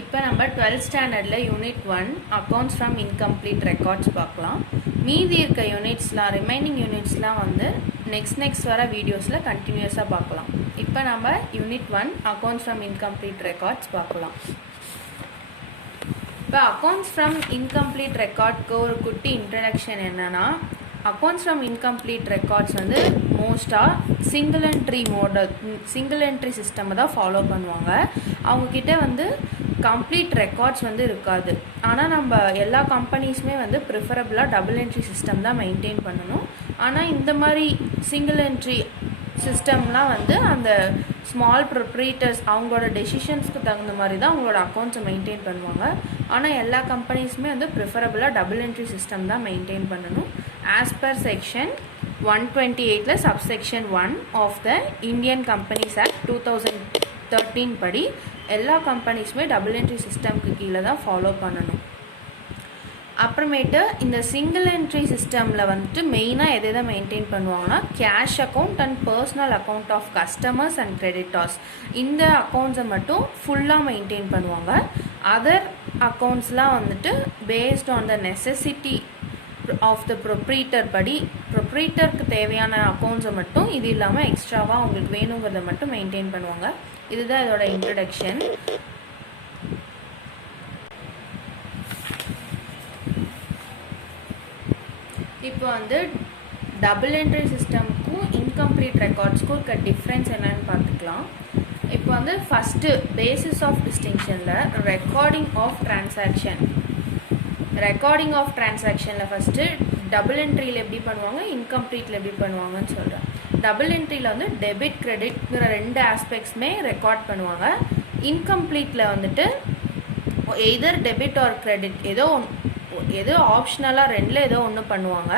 இப்போ நம்ம 12th ஸ்டாண்டர்டில் unit 1 accounts from incomplete records பார்க்கலாம். மீதி இருக்க யூனிட்ஸ்லாம் ரிமைனிங் யூனிட்ஸ்லாம் வந்து நெக்ஸ்ட் வர வீடியோஸில் கண்டினியூஸாக பார்க்கலாம். இப்போ நம்ம unit 1 accounts from incomplete records பார்க்கலாம். இப்போ அக்கௌண்ட்ஸ் ஃப்ரம் இன்கம்ப்ளீட் ரெக்கார்ட்க்கு ஒரு குட்டி இன்ட்ரடக்ஷன் என்னென்னா, அக்கௌண்ட்ஸ் ஃப்ரம் இன்கம்ப்ளீட் ரெக்கார்ட்ஸ் வந்து மோஸ்ட்டாக சிங்கிள் என்ட்ரி சிஸ்டம் தான் ஃபாலோ பண்ணுவாங்க. அவங்கக்கிட்ட வந்து கம்ப்ளீட் ரெக்கார்ட்ஸ் வந்து இருக்காது. ஆனால் நம்ம எல்லா கம்பெனிஸுமே வந்து ப்ரிஃபரபுளாக டபுள் என்ட்ரி சிஸ்டம் தான் மெயின்டைன் பண்ணணும். ஆனால் இந்த மாதிரி சிங்கிள் என்ட்ரி சிஸ்டம்லாம் வந்து அந்த ஸ்மால் ப்ரொப்ரீட்டர்ஸ் அவங்களோட டெசிஷன்ஸ்க்கு தகுந்த மாதிரி தான் அவங்களோட அக்கௌண்ட்ஸை மெயின்டைன் பண்ணுவாங்க. ஆனால் எல்லா கம்பெனிஸுமே வந்து ப்ரிஃபரபுளாக டபுள் என்ட்ரி சிஸ்டம் தான் மெயின்டைன் பண்ணணும். As per section 128 subsection 1 of the Indian companies act 2013 படி எல்லா கம்பெனிஸுமே டபுள் என்ட்ரி சிஸ்டம்க்கு கீழே தான் ஃபாலோ பண்ணணும். அப்புறமேட்டு இந்த சிங்கிள் என்ட்ரி சிஸ்டமில் வந்துட்டு மெயினாக எதை மெயின்டைன் பண்ணுவாங்கன்னா, cash account and personal account of customers and creditors, இந்த அக்கௌண்ட்ஸை மட்டும் ஃபுல்லாக மெயின்டைன் பண்ணுவாங்க. அதர் அக்கௌண்ட்ஸ்லாம் வந்துட்டு based on the necessity of the proprietor படி ப்ரொப்ரீட்டருக்கு தேவையான அக்கௌண்ட்ஸை மட்டும் இது இல்லாமல் எக்ஸ்ட்ராவாக அவங்களுக்கு வேணுங்கிறத மட்டும் மெயின்டைன் பண்ணுவாங்க. இதுதான் இதோட இன்ட்ரடக்ஷன். இப்போ வந்து டபுள் என்ட்ரி சிஸ்டம்க்கும் இன்கம்ப்ளீட் ரெக்கார்ட்ஸ்க்கும் இருக்க டிஃப்ரென்ஸ் என்னன்னு பார்த்துக்கலாம். இப்போ வந்து ஃபஸ்ட்டு பேசிஸ் ஆஃப் டிஸ்டிங்ஷனில் ரெக்கார்டிங் ஆஃப் ட்ரான்சாக்ஷனில் ஃபஸ்ட்டு டபுள் என்ட்ரியில் எப்படி பண்ணுவாங்க, இன்கம்ப்ளீட்டில் எப்படி பண்ணுவாங்கன்னு சொல்கிறேன். டபுள் என்ட்ரியில் வந்து டெபிட் கிரெடிட்ங்கிற ரெண்டு ஆஸ்பெக்ட்ஸுமே ரெக்கார்ட் பண்ணுவாங்க. இன்கம்ப்ளீட்டில் வந்துட்டு எதர் டெபிட் ஆர் கிரெடிட் ஏதோ ஆப்ஷனலாக ரெண்டில் ஏதோ ஒன்று பண்ணுவாங்க.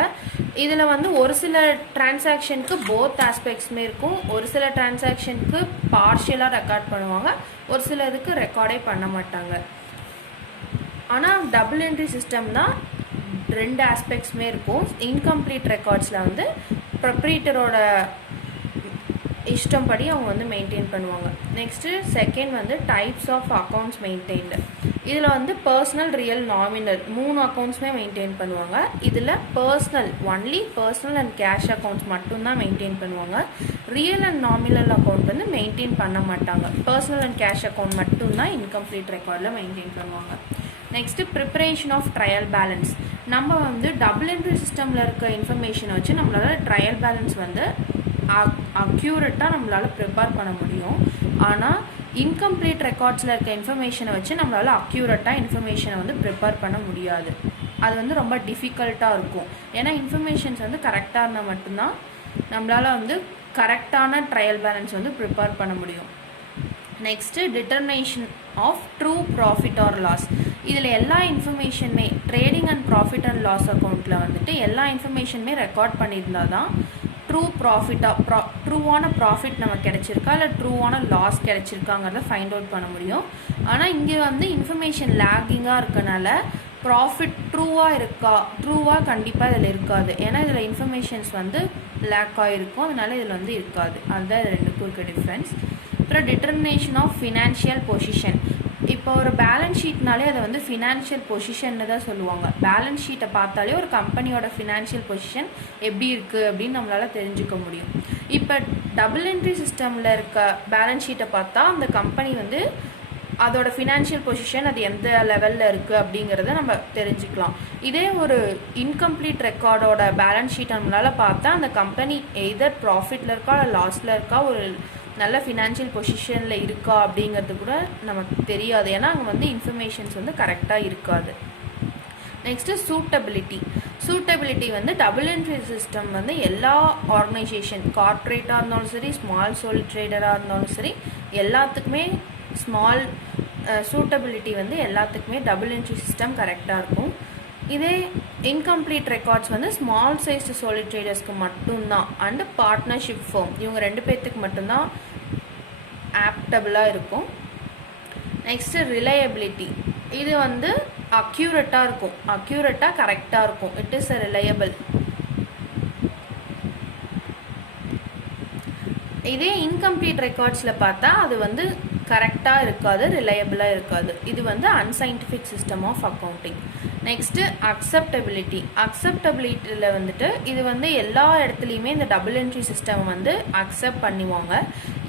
இதில் வந்து ஒரு சில டிரான்சாக்ஷனுக்கு போத் ஆஸ்பெக்ட்ஸுமே இருக்கும். ஒரு சில டிரான்சாக்ஷனுக்கு பார்ஷியலாக ரெக்கார்ட் பண்ணுவாங்க, ஒரு சில இதுக்கு ரெக்கார்டே பண்ண மாட்டாங்க. ஆனால் டபுள் என்ட்ரி சிஸ்டம் தான் ரெண்டு ஆஸ்பெக்ட்ஸுமே இருக்கும். இன்கம்ப்ளீட் ரெக்கார்ட்ஸில் வந்து ப்ரொப்ரீட்டரோட இஷ்டம் படி அவங்க வந்து மெயின்டைன் பண்ணுவாங்க. நெக்ஸ்ட்டு செகண்ட் வந்து டைப்ஸ் ஆஃப் அக்கௌண்ட்ஸ் மெயின்டைன்டு. இதில் வந்து பர்சனல், ரியல், நாமினல் 3 அக்கௌண்ட்ஸுமே மெயின்டைன் பண்ணுவாங்க. இதில் only personal and cash accounts மட்டும்தான் மெயின்டைன் பண்ணுவாங்க. ரியல் அண்ட் நாமினல் அக்கௌண்ட் வந்து மெயின்டைன் பண்ண மாட்டாங்க. பர்சனல் அண்ட் கேஷ் அக்கௌண்ட் மட்டும்தான் இன்கம்ப்ளீட் ரெக்கார்டில் மெயின்டைன் பண்ணுவாங்க. Next preparation of trial balance. நம்ம வந்து டபுள் என்ட்ரி சிஸ்டமில் இருக்க இன்ஃபர்மேஷனை வச்சு நம்மளால் ட்ரையல் பேலன்ஸ் வந்து அக்யூரேட்டாக நம்மளால் ப்ரிப்பேர் பண்ண முடியும். ஆனால் இன்கம்ப்ளீட் ரெக்கார்ட்ஸில் இருக்க இன்ஃபர்மேஷனை வச்சு நம்மளால் அக்யூரேட்டாக இன்ஃபர்மேஷனை வந்து ப்ரிப்பேர் பண்ண முடியாது. அது வந்து ரொம்ப டிஃபிகல்ட்டாக இருக்கும். ஏன்னா இன்ஃபர்மேஷன்ஸ் வந்து கரெக்டாக இருந்தால் மட்டும்தான் நம்மளால் வந்து கரெக்டான ட்ரையல் பேலன்ஸ் வந்து ப்ரிப்பேர் பண்ண முடியும். Next determination of true profit or loss. இதில் எல்லா இன்ஃபர்மேஷனுமே trading and profit and loss அக்கௌண்ட்டில் வந்துட்டு எல்லா இன்ஃபர்மேஷனுமே ரெக்கார்ட் பண்ணியிருந்தால் தான் ட்ரூவான ப்ராஃபிட் நமக்கு கிடைச்சிருக்கா இல்லை ட்ரூவான லாஸ் கிடைச்சிருக்காங்கிறத ஃபைண்ட் அவுட் பண்ண முடியும். ஆனால் இங்கே வந்து இன்ஃபர்மேஷன் லேக்கிங்காக இருக்கனால ப்ராஃபிட் ட்ரூவாக கண்டிப்பாக இதில் இருக்காது. ஏன்னா இதில் இன்ஃபர்மேஷன்ஸ் வந்து லேக்காக இருக்கும், அதனால இதில் வந்து இருக்காது. அதுதான் இது ரெண்டுக்கும் இருக்க டிஃப்ரென்ஸ். அப்புறம் டிட்டர்மினேஷன் ஆஃப் ஃபினான்ஷியல் பொசிஷன். இப்போ ஒரு பேலன்ஸ் ஷீட்னாலே அதை வந்து ஃபினான்ஷியல் பொசிஷன்னு தான் சொல்லுவாங்க. பேலன்ஸ் ஷீட்டை பார்த்தாலே ஒரு கம்பெனியோட ஃபினான்ஷியல் பொசிஷன் எப்படி இருக்குது அப்படின்னு நம்மளால் தெரிஞ்சுக்க முடியும். இப்போ டபுள் என்ட்ரி சிஸ்டமில் இருக்க பேலன்ஸ் ஷீட்டை பார்த்தா அந்த கம்பெனி வந்து அதோட ஃபினான்ஷியல் பொசிஷன் அது எந்த லெவலில் இருக்குது அப்படிங்கிறத நம்ம தெரிஞ்சுக்கலாம். இதே ஒரு இன்கம்ப்ளீட் ரெக்கார்டோட பேலன்ஸ் ஷீட் நம்மளால் பார்த்தா அந்த கம்பெனி எதர் ப்ராஃபிட்டில் இருக்கா இல்லை லாஸில் இருக்கா, ஒரு நல்ல ஃபினான்ஷியல் பொசிஷனில் இருக்கா அப்படிங்கிறது கூட நமக்கு தெரியாது. ஏன்னா அங்கே வந்து இன்ஃபர்மேஷன்ஸ் வந்து கரெக்டாக இருக்காது. நெக்ஸ்ட்டு சூட்டபிலிட்டி வந்து டபுள் என்ட்ரி சிஸ்டம் வந்து எல்லா ஆர்கனைசேஷன், கார்ப்பரேட்டாக இருந்தாலும் சரி, ஸ்மால் சோல் ட்ரேடராக இருந்தாலும் சரி, எல்லாத்துக்குமே சூட்டபிலிட்டி வந்து எல்லாத்துக்குமே டபுள் என்ட்ரி சிஸ்டம் கரெக்டாக இருக்கும். இதே இன்கம்ப்ளீட் ரெக்கார்ட்ஸ் வந்து ஸ்மால் சைஸ்டு சோலிட் ட்ரேடர்ஸ்க்கு மட்டும்தான் அண்டு பார்ட்னர்ஷிப் ஃபர்ம் இவங்க 2 பேர்த்துக்கு மட்டும்தான் ஆப்டபுளாக இருக்கும். Next reliability. இது வந்து அக்யூரேட்டாக கரெக்டாக இருக்கும். It is reliable. இதே இன்கம்ப்ளீட் ரெக்கார்ட்ஸில் பார்த்தா அது வந்து கரெக்டாக இருக்காது, ரிலையபிளாக இருக்காது. இது வந்து அன்சைன்டிஃபிக் சிஸ்டம் ஆஃப் அக்கௌண்டிங். நெக்ஸ்ட்டு அக்செப்டபிலிட்டியில் வந்துட்டு இது வந்து எல்லா இடத்துலையுமே இந்த டபுள் என்ட்ரி சிஸ்டம் வந்து அக்செப்ட் பண்ணுவாங்க.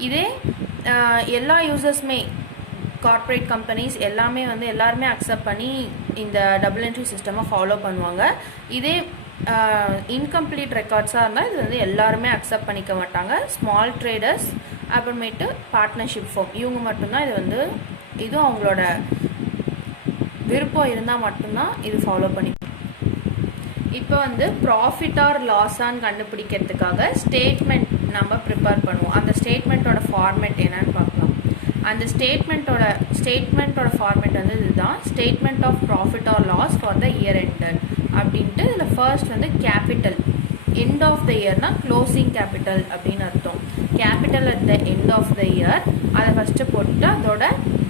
இதே எல்லா யூசர்ஸுமே கார்ப்பரேட் கம்பெனிஸ் எல்லாருமே அக்செப்ட் பண்ணி இந்த டபுள் என்ட்ரி சிஸ்டமை ஃபாலோ பண்ணுவாங்க. இதே இன்கம்ப்ளீட் ரெக்கார்ட்ஸாக இருந்தால் இது வந்து எல்லாருமே அக்செப்ட் பண்ணிக்க மாட்டாங்க. ஸ்மால் ட்ரேடர்ஸ், அப்புறமேட்டு பார்ட்னர்ஷிப் ஃபார்ம், இவங்க மட்டும்தான் இது அவங்களோட விருப்பம் இருந்தால் மட்டும்தான் இது ஃபாலோ பண்ணி. இப்போ வந்து ப்ராஃபிட் ஆர் லாஸான்னு கண்டுபிடிக்கிறதுக்காக ஸ்டேட்மெண்ட் நம்ம ப்ரிப்பேர் பண்ணுவோம். அந்த ஸ்டேட்மெண்ட்டோட ஃபார்மேட் என்னன்னு பார்க்கலாம். அந்த ஸ்டேட்மெண்ட்டோட ஃபார்மேட் வந்து இதுதான், statement of profit or loss for the year ended அப்படின்ட்டு. இதில் ஃபர்ஸ்ட் வந்து கேபிட்டல், எண்ட் ஆஃப் த இயர்னா க்ளோசிங் கேபிட்டல் அப்படின்னு அர்த்தம். Capital at the end of the year அதை ஃபஸ்ட்டு போட்டுட்டு அதோட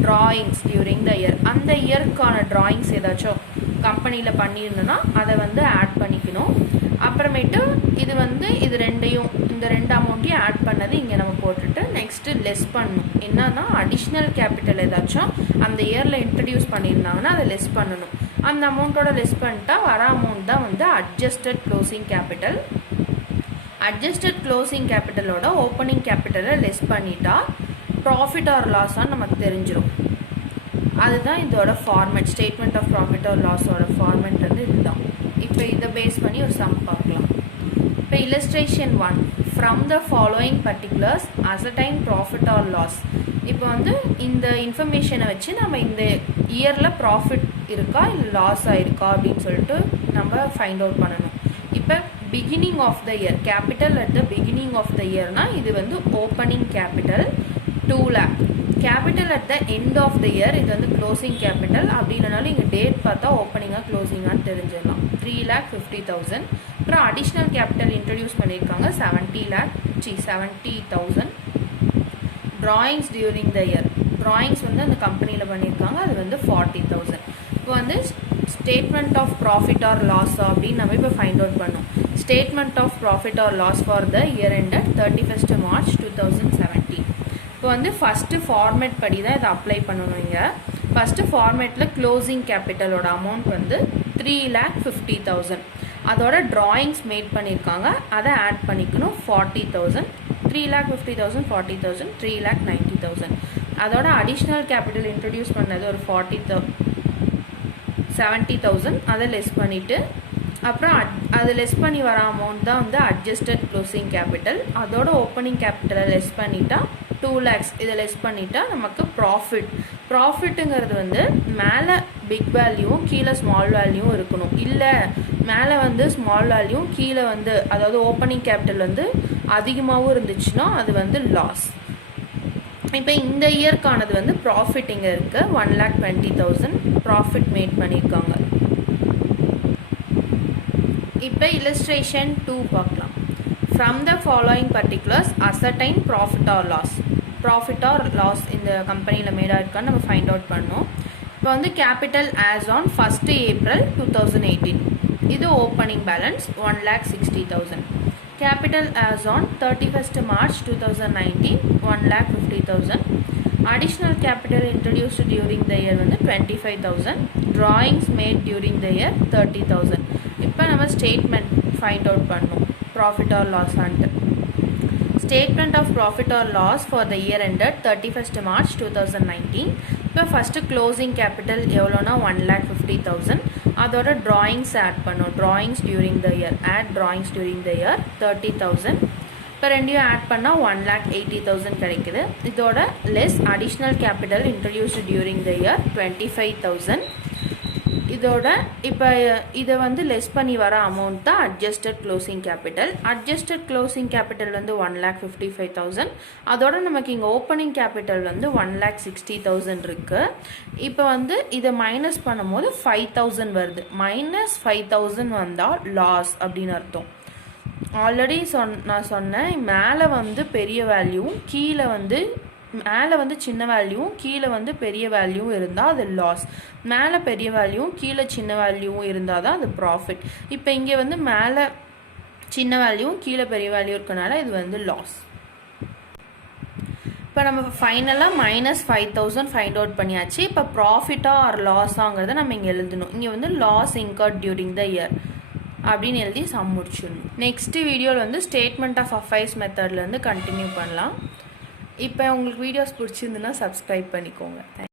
ட்ராயிங்ஸ் டியூரிங் த இயர், அந்த இயருக்கான ட்ராயிங்ஸ் ஏதாச்சும் கம்பெனியில் பண்ணியிருந்தோன்னா அதை வந்து ஆட் பண்ணிக்கணும். அப்புறமேட்டு இந்த ரெண்டு அமௌண்ட்டையும் ஆட் பண்ணது இங்கே நம்ம போட்டுட்டு நெக்ஸ்ட்டு லெஸ் பண்ணணும். என்னன்னா அடிஷ்னல் கேபிட்டல் ஏதாச்சும் அந்த இயரில் இன்ட்ரடியூஸ் பண்ணியிருந்தாங்கன்னா அதை லெஸ் பண்ணணும். அந்த அமௌண்ட்டோட லெஸ் பண்ணிட்டா வர அமௌண்ட் தான் வந்து adjusted closing capital. Adjusted closing கேபிட்டலோட ஓப்பனிங் கேபிட்டலை லெஸ் பண்ணிட்டா ப்ராஃபிட் ஆர் லாஸான்னு நமக்கு தெரிஞ்சிடும். அதுதான் இதோட format. Statement of profit or லாஸோட ஃபார்மேட் வந்து இதுதான். இப்போ இதை பேஸ் பண்ணி ஒரு சம் பார்க்கலாம். இப்போ illustration 1, from the following particulars ascertain profit or loss. இப்போ வந்து இந்த இன்ஃபர்மேஷனை வச்சு நம்ம இந்த இயரில் ப்ராஃபிட் இருக்கா இல்லை லாஸ் ஆயிருக்கா அப்படின்னு சொல்லிட்டு நம்ம ஃபைண்ட் அவுட் பண்ணணும். இப்போ beginning of the year, capital at the beginning of the இயர்னா இது வந்து opening capital 2 lakh. Capital at the end of the year இது வந்து க்ளோசிங் கேபிட்டல். அப்படின்னாலும் இங்கே டேட் பார்த்தா ஓப்பனிங்காக க்ளோசிங்கான்னு தெரிஞ்சிடலாம். 3,50,000. அப்புறம் அடிஷ்னல் கேபிட்டல் இன்ட்ரடியூஸ் பண்ணியிருக்காங்க 70,000. Drawings during the year, drawings வந்து அந்த கம்பெனியில் பண்ணியிருக்காங்க, அது வந்து 40,000. இப்போ வந்து statement of profit or loss அப்படின்னு நம்ம இப்போ ஃபைண்ட் அவுட் பண்ணோம். Statement of profit or loss for the year ended 31st March 2017. இப்போ வந்து ஃபஸ்ட்டு ஃபார்மேட் படி தான் இதை அப்ளை பண்ணணும். இங்கே ஃபஸ்ட்டு ஃபார்மேட்டில் க்ளோசிங் கேபிட்டலோட அமௌண்ட் வந்து 3,50,000. அதோட ட்ராயிங்ஸ் மேட் பண்ணியிருக்காங்க, அதை ஆட் பண்ணிக்கணும் 40,000. 3,50,000 40,000 3,90,000. அதோட அடிஷ்னல் கேபிட்டல் இன்ட்ரடியூஸ் பண்ணது ஒரு 70,000, அதை லெஸ் பண்ணிவிட்டு அப்புறம் அது லெஸ் பண்ணி வர அமௌண்ட் தான் வந்து அட்ஜஸ்டட் க்ளோசிங் கேபிட்டல். அதோட ஓப்பனிங் கேபிட்டலை லெஸ் பண்ணிட்டா 2 lakhs, இதை லெஸ் பண்ணிட்டா நமக்கு ப்ராஃபிட்டுங்கிறது வந்து மேலே பிக் வேல்யூவும் கீழே ஸ்மால் வேல்யூவும் இருக்கணும். இல்லை மேலே வந்து ஸ்மால் வேல்யூவும் கீழே வந்து அதாவது ஓப்பனிங் கேபிட்டல் வந்து அதிகமாகவும் இருந்துச்சுன்னா அது வந்து லாஸ். இப்போ இந்த இயர்க்கானது வந்து ப்ராஃபிட் இங்கே இருக்குது 1,20,000 ப்ராஃபிட் மேட் பண்ணியிருக்காங்க. இப்போ illustration 2 பார்க்கலாம். From the following particulars ascertain profit or loss. Profit or loss இந்த கம்பெனியில் மேடாக இருக்கான்னு நம்ம ஃபைண்ட் அவுட் பண்ணோம். இப்போ வந்து capital as on 1st April 2018, இது opening balance 1,60,000. Capital as on 31st March 2019 1,50,000. Additional capital introduced during the year வந்து 25,000. Drawings made during the year 30,000. இப்போ நம்ம ஸ்டேட்மெண்ட் ஃபைண்ட் அவுட் பண்ணோம் ப்ராஃபிட் ஆர் லாஸ் ஆன்ட்டு. Statement of profit or loss for the year ended 31st March 2019. இப்போ first closing capital எவ்வளோனா 1,50,000. அதோட drawings add பண்ணோம். Drawings during the year, add drawings during the year 30,000. இப்போ ரெண்டையும் add பண்ணால் 1,80,000 கிடைக்குது. இதோட less additional capital introduced during the year 25,000. இதோட இப்போ இதை வந்து லெஸ் பண்ணி வர அமௌண்ட் தான் adjusted closing capital. Adjusted closing capital வந்து 1,55,000. அதோட நமக்கு இங்கே ஓப்பனிங் கேபிட்டல் வந்து 1,60,000 இருக்குது. இப்போ வந்து இதை மைனஸ் பண்ணும்போது 5,000 வருது. -5,000 வந்தால் லாஸ் அப்படின்னு அர்த்தம். ஆல்ரெடி நான் சொன்னேன், மேலே வந்து பெரிய வேல்யூவும் கீழே வந்து சின்ன வேல்யூவும் கீழே வந்து பெரிய வேல்யூவும் இருந்தால் அது லாஸ். மேலே பெரிய வேல்யூவும் கீழே சின்ன வேல்யூவும் இருந்தால் தான் அது ப்ராஃபிட். இப்போ இங்கே வந்து மேலே சின்ன வேல்யூவும் கீழே பெரிய வேல்யூ இருக்கனால இது வந்து லாஸ். இப்போ நம்ம ஃபைனலாக -5000 ஃபைண்ட் அவுட் பண்ணியாச்சு. இப்போ ப்ராஃபிட்டாக ஆர் லாஸாங்கிறத நம்ம இங்கே எழுதணும். இங்கே வந்து loss incurred during the year அப்படின்னு எழுதி சம் முடிச்சிடணும். நெக்ஸ்ட் வீடியோவில் வந்து ஸ்டேட்மெண்ட் ஆஃப் அஃபைர்ஸ் மெத்தட்லேருந்து கண்டினியூ பண்ணலாம். இப்போ உங்களுக்கு வீடியோஸ் பிடிச்சிருந்துன்னா சப்ஸ்கிரைப் பண்ணிக்கோங்க.